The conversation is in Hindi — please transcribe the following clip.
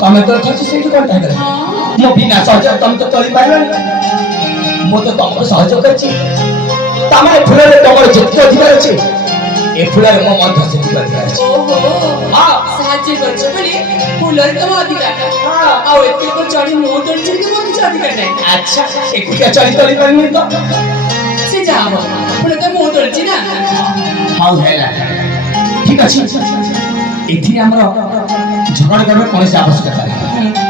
तमें तो ठीक से कौन टाइगर मो बिना सहयोग तुम तो तोली पाइबनी मो तो तुमको सहयोग करछि तमारे फुल रे तमर जितके अधिकार अछि ए फुल रे मो मन धसे अधिकार अछि ओहो हां साहाଯ୍य करछ बोली फुल रे तम अधिकार हां आ एते को चढ़ी मो तो चढ़ी के मो किछ अधिकार नै अच्छा एकुटिया चढ़ी तोली पाइबनी तो से जाओ फुल तो मो तोलछि ना हां हैला ठीक अछि एथि हमर झगड़ा करबे कोन से आवश्यकता है